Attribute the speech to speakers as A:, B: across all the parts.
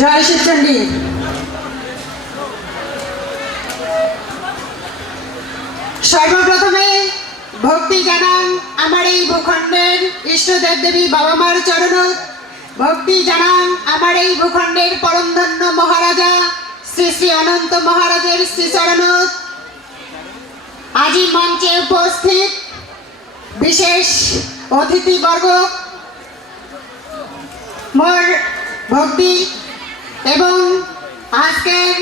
A: জয় শিবচণ্ডী সর্বপ্রথমে ভক্তি জানান আমার এই ভূখণ্ডের ইষ্ট দেবী বাবা মার চরণ। ভক্তি জানান আমার এই ভূখণ্ডের পরমধন্য মহারাজা শ্রী শ্রী অনন্ত মহারাজের শ্রীচরণ আজি মঞ্চে উপস্থিত বিশেষ অতিথিবর্গ। মোর ভক্তি এবং আজকের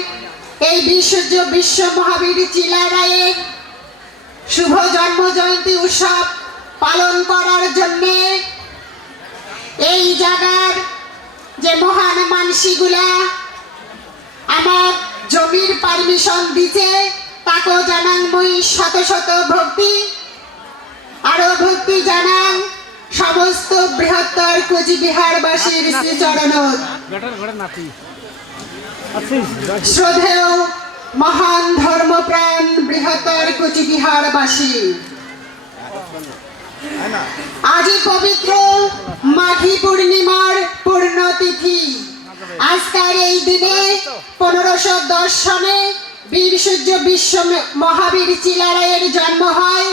A: এই বিশ্বজ বিশ্ব মহাবীর চিলা রায়ের শুভ জন্ম জয়ন্তী উৎসব পালন করার জন্যে এই জায়গার যে মহান মানসিগুলা আমার জমির পারমিশন দিছে তাকে জানাং মই শত শত ভক্তি, আরও ভক্তি জানাং সমস্ত বৃহত্তর কোচবিহারবাসীর শ্রীচরণত শ্রদ্ধেয় মহান ধর্মপ্রাণ বৃহত্তর কোচবিহারবাসী, আজি পবিত্র মাঘী পূর্ণিমার পূর্ণতিথি। আজকের এই দিনে পনেরোশো দশ সনে বীর সূর্য বিশ্ব মহাবীর চিলারায়ের জন্ম হয়।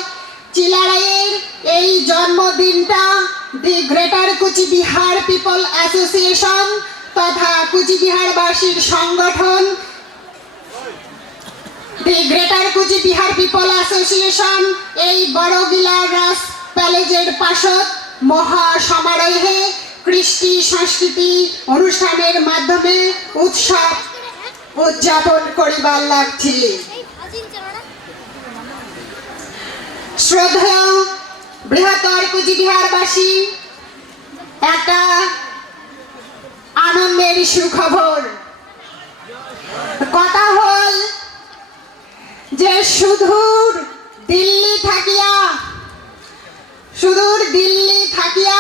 A: চিলারায়ের এই জন্মদিনটা the greater Cooch Behar people association তথা কুচবিহারবাসীর সংগঠন, the greater Cooch Behar people association, এই বড়গিলা রাস প্যালেজের পাশত মহা সমারোহে কৃষ্টি সংস্কৃতি অনুষ্ঠানের মাধ্যমে উৎসব উদযাপন করিবার লাগছিল শ্রদ্ধেয় বৃহত্তর কুচবিহারবাসী, একটা আনন্দের সুখবর। কথা হল যে সুদূর দিল্লি থাকিয়া, সুদূর দিল্লি থাকিয়া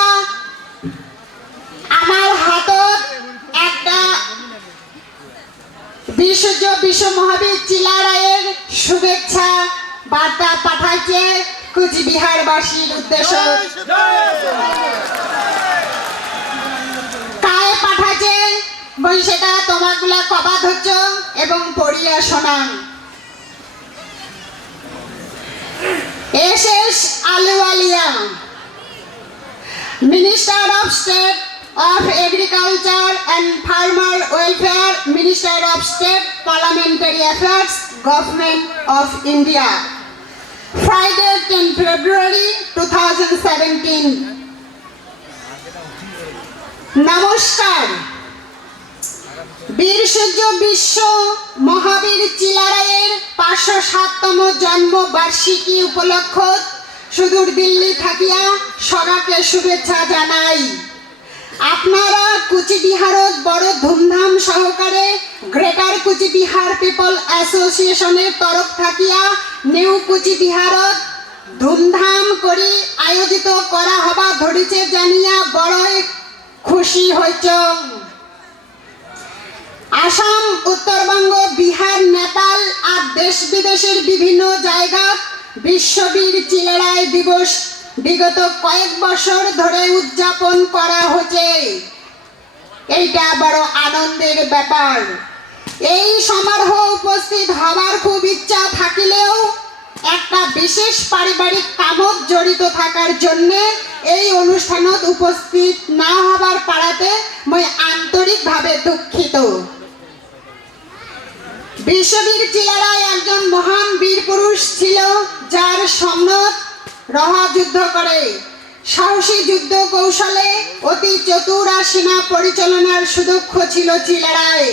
A: আমার হাতত একটা বিশ্বজ বিশ্ব মহাবীর চিলারায়ের শুভেচ্ছা বার্তা পাঠাইছে কুচবিহারবাসীর উদ্দেশ্য কায়ে পাঠাইছে বই সেটা তোমাগুলা কবা ধরছ এবং পড়িয়া শোনান SS Ahluwalia Minister of State of Agriculture and Farmer Welfare, Minister of State Parliamentary Affairs, Government of India. Friday, 10 February 2017. নমস্কার বীর সূর্য বিশ্ব মহাবীর চিলারায়ের পাঁচশো সাততম জন্ম বার্ষিকী উপলক্ষ সুদূর দিল্লি থাকিয়া সবাকে শুভেচ্ছা জানাই। আপনারা কুচবিহারত বড় ধুমধাম সহকারে গ্রেটার কুচবিহার পিপল অ্যাসোসিয়েশনের তরফ থাকিয়া নিউ কুচবিহারত ধুমধাম করে আয়োজিত করা হবা ধরিছে জানিয়া বড়ই খুশি হইছ আসাম, উত্তরবঙ্গ, বিহার, নেপাল আর দেশ বিদেশের বিভিন্ন জায়গা বিশ্ববীর চিলারায় দিবস বিগত কয়েক বছর ধরে উদযাপন করা হচ্ছে। এইটা বড় আনন্দের ব্যাপার। এই সমারোহ উপস্থিত হওয়ার খুব ইচ্ছা থাকিলেও একটা বিশেষ পারিবারিক কামত জড়িত থাকার জন্য এই অনুষ্ঠানত উপস্থিত না হবার পাড়াতে মই আন্তরিকভাবে দুঃখিত। বিশ্ববীর চিলারায় একজন মহান বীর পুরুষ ছিল, যার সম্মত রহা যুদ্ধ করে। সাহসী যুদ্ধ কৌশলে অতি চতুরা সেনা পরিচালনার সুদক্ষ ছিল চিলারায়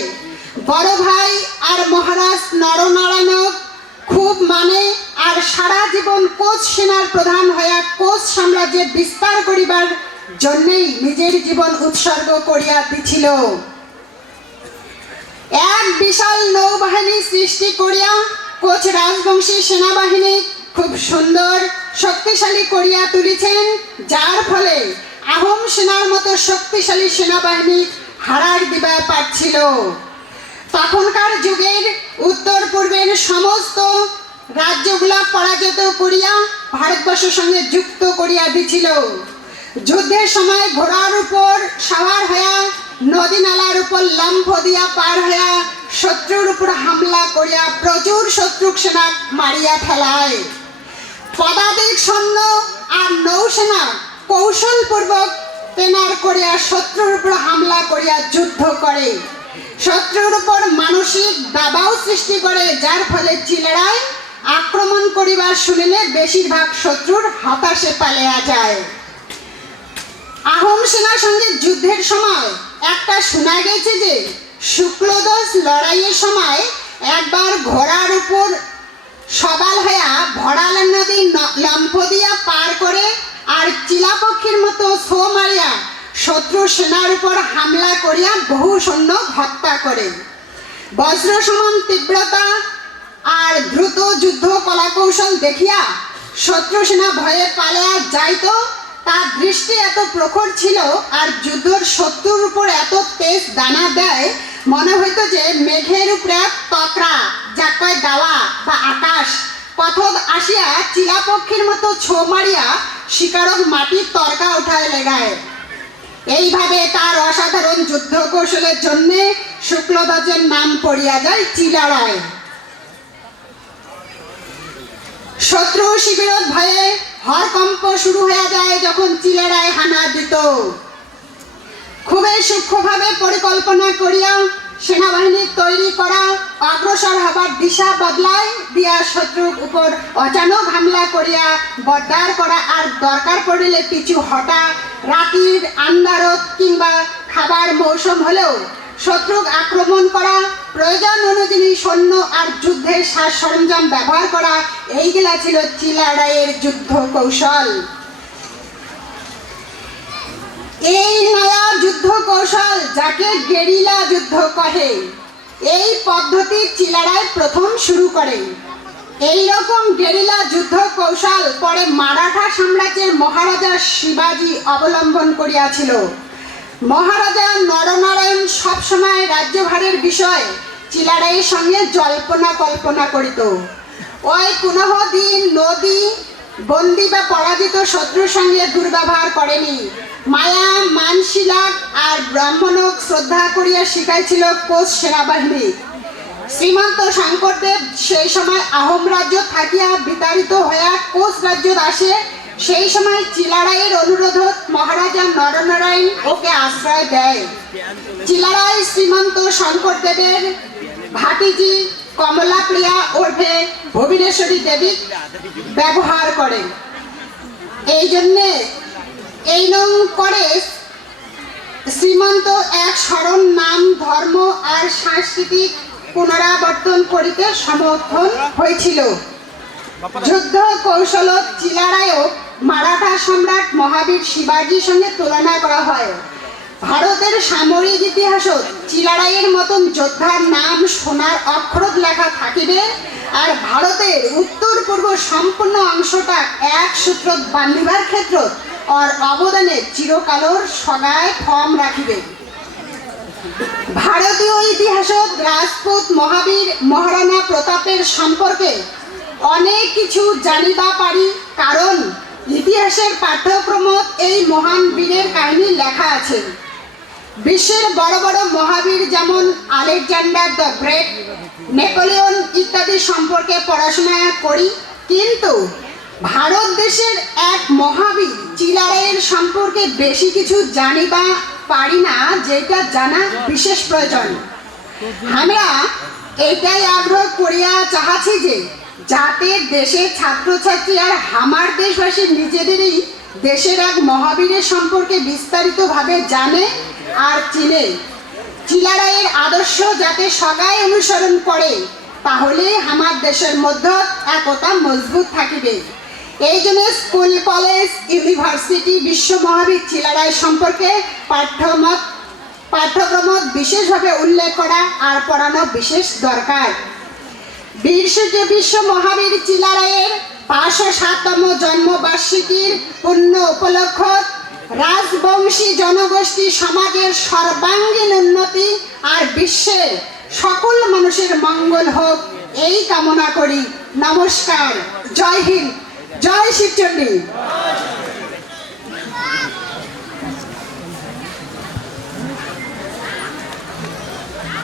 A: বড় ভাই আর মহারাজ নরনারায়ণক খুব মানে আর সারা জীবন কোচ সেনার প্রধান হইয়া কোচ সাম্রাজ্যের বিস্তার করিবার জন্যেই নিজের জীবন উৎসর্গ করিয়া দিছিল। বিশাল নৌবাহিনী সৃষ্টি করিয়া কোচ রাজবংশী সেনাবাহিনী খুব সুন্দর, শক্তিশালী করিয়া তুলিছেন। যার ফলে আহোম সেনার মতো শক্তিশালী সেনাবাহিনী হারার দিবা পাচ্ছিল তখনকার যুগের উত্তর পূর্বের সমস্ত রাজ্যগুলা পরাজিত করিয়া ভারতবর্ষের সঙ্গে যুক্ত করিয়া দিছিল। যুদ্ধের সময় ঘোড়ার উপর সাওয়ার হইয়া নদী নালার উপর লম্ফ দিয়া পার হইয়া শত্রুর উপর হামলা করিয়া প্রচুর শত্রু সেনা মারিয়া ফেলায়। পদাতিক সৈন্য আর নৌসেনা কৌশলপূর্বক তেনার করিয়া শত্রুর উপর হামলা করিয়া যুদ্ধ করে। শত্রুর উপর মানসিক দাবাও সৃষ্টি করে, যার ফলে চিলেরায় আক্রমণ করিবার শুনিলে বেশিরভাগ শত্রুর হতাশে পালিয়া যায়। আহোম সেনার সঙ্গে যুদ্ধের সময় একটা শোনা গেছে যে শুক্লদোষ লড়াইয়ের সময় একবার ঘোড়ার উপর সবাল হইয়া ভরাল নদী লম্ফ দিয়া পার করে আর চিলাপক্ষীর মতো সো মারিয়া শত্রু সেনার উপর হামলা করিয়া বহু সৈন্য হত্যা করে। বজ্র সমান তীব্রতা আর দ্রুত যুদ্ধ কলাকৌশল দেখিয়া শত্রু সেনা ভয়ে পালিয়া যাইত। তার দৃষ্টি এত প্রখর ছিল আর যুদ্ধর শত্রুর উপর এত তেজ দানা দেয়, মনে হইত যে মেঘের উপরে তকরা যা দাওয়া বা আকাশ। পথক আসিয়া চিলাপক্ষীর মতো ছো মারিয়া শিকারক মাটির তরকা উঠায় লেগায়। এইভাবে তার অসাধারণ যুদ্ধ কৌশলের জন্য শুক্লধ্বজের নাম পড়িয়া যায় চিলারায় শত্রু শিবিরত ভয়ে হরকম্প শুরু হয়ে যায় যখন চিলেরায় হানা দিত। খুবই সূক্ষ্মভাবে পরিকল্পনা করিয়া সেনাবাহিনী তৈরি করা অগ্রসর হবার দিশা বদলায়। দিয়া শত্রুর উপর অচানক হামলা করিয়া বদ্দার করা আর দরকার পড়িলে পিছু হটা, রাতির আন্দারত কিংবা খাবার মৌসুম হলেও শত্রু আক্রমণ করা প্রয়োজন অনুযায়ী সৈন্য আর যুদ্ধের সাজ সরঞ্জাম ব্যবহার করা এইগুলা ছিল চিলাড়াইয়ের যুদ্ধ কৌশল। এই নয়া যুদ্ধ কৌশল যাকে গেরিলা যুদ্ধ কহে, এই পদ্ধতি চিলারায় প্রথম শুরু করে। এই রকম গেরিলা যুদ্ধ কৌশল পরে মারাঠা সাম্রাজ্যের মহারাজা শিবাজি অবলম্বন করিয়াছিল। মহারাজা নরনারায়ণ সবসময় রাজ্যভারের বিষয় চিলারাইয়ের সঙ্গে জল্পনা কল্পনা করিত। ওই পুনঃ দিন নদী, বন্দি বা পরাজিত শত্রুর সঙ্গে দুর্ব্যবহার করেনি। মায়া মানশিলাক আর ব্রাহ্মণক শ্রদ্ধা করিয়া শিখাইছিল কোচ সেনাবাহিনী। শ্রীমন্ত শঙ্করদেব সেই সময় আহোম রাজ্য থাকিয়া বিতাড়িত হইয়া কোচ রাজ্য আসে সেই সময় চিলারায়ের অনুরোধ মহারাজা নরনারায়ণ ওকে আশ্রয় দেয়। চিলারায় শ্রীমন্ত শঙ্করদেবের ভাটিজি কমলা প্রিয়া ওরফে ভুবনেশ্বরী দেবী ব্যবহার করে এই জন্যে এই নং করে শ্রীমন্ত এক স্মরণ নাম ধর্ম আর সাংস্কৃতিক পুনরাবর্তন করিতে সমর্থন হয়েছিল। যুদ্ধ কৌশলত চিলারায়ক মারাঠা সম্রাট মহাবীর শিবাজির সঙ্গে তুলনা করা হয়। ভারতের সামরিক ইতিহাসত চিলারাইয়ের মতন যোদ্ধার নাম সোনার অক্ষরত লেখা থাকিবে, আর ভারতের উত্তর পূর্ব সম্পূর্ণ অংশটা এক সূত্র বান্ধিবার ক্ষেত্র আর অবদানে চিরকালর সগায় ফর্ম রাখিবে। ভারতীয় ইতিহাসত রাজপুত মহাবীর মহারানা প্রতাপের সম্পর্কে অনেক কিছু জানিবা পারি, কারণ ইতিহাসের পাঠ্যক্রমত এই মহান বীরের কাহিনী লেখা আছে। বিশ্বের বড় বড় মহাবীর যেমন আলেকজান্ডার দ্য গ্রেট, নেপোলিয়ন ইত্যাদি সম্পর্কে পড়াশোনা করি, কিন্তু ভারত দেশের এক মহাবীর চিলারায়ের সম্পর্কে বেশি কিছু জানিবা পারি না, যেটা জানা বিশেষ প্রয়োজন। আমরা এটাই আগ্রহ করিয়া চাহাছি যে যাতে দেশের ছাত্রছাত্রী আর হামার দেশবাসী নিজেদেরই দেশের এক মহাবীরের সম্পর্কে বিস্তারিতভাবে জানে আর চিনে। চিলারায়ের আদর্শ যাতে সবাই অনুসরণ করে, তাহলে আমার দেশের মধ্যে একতা মজবুত থাকিবে। এই জন্য স্কুল, কলেজ, ইউনিভার্সিটি, বিশ্ব মহাবীর চিলারায় সম্পর্কে পাঠ্যমত পাঠ্যক্রম বিশেষভাবে উল্লেখ করা আর পড়ানো বিশেষ দরকার। বিংশতি বিশ্ব মহাবীর চিলারায়ের পাঁচশো সাততম জন্মবার্ষিকীর পূর্ণ উপলক্ষ রাজবংশী জনগোষ্ঠী সমাজের সর্বাঙ্গীন উন্নতি আর বিশ্বের সকল মানুষের মঙ্গল হোক, এই কামনা করি। নমস্কার। জয় হিন্দ। জয় শিবচন্ডী।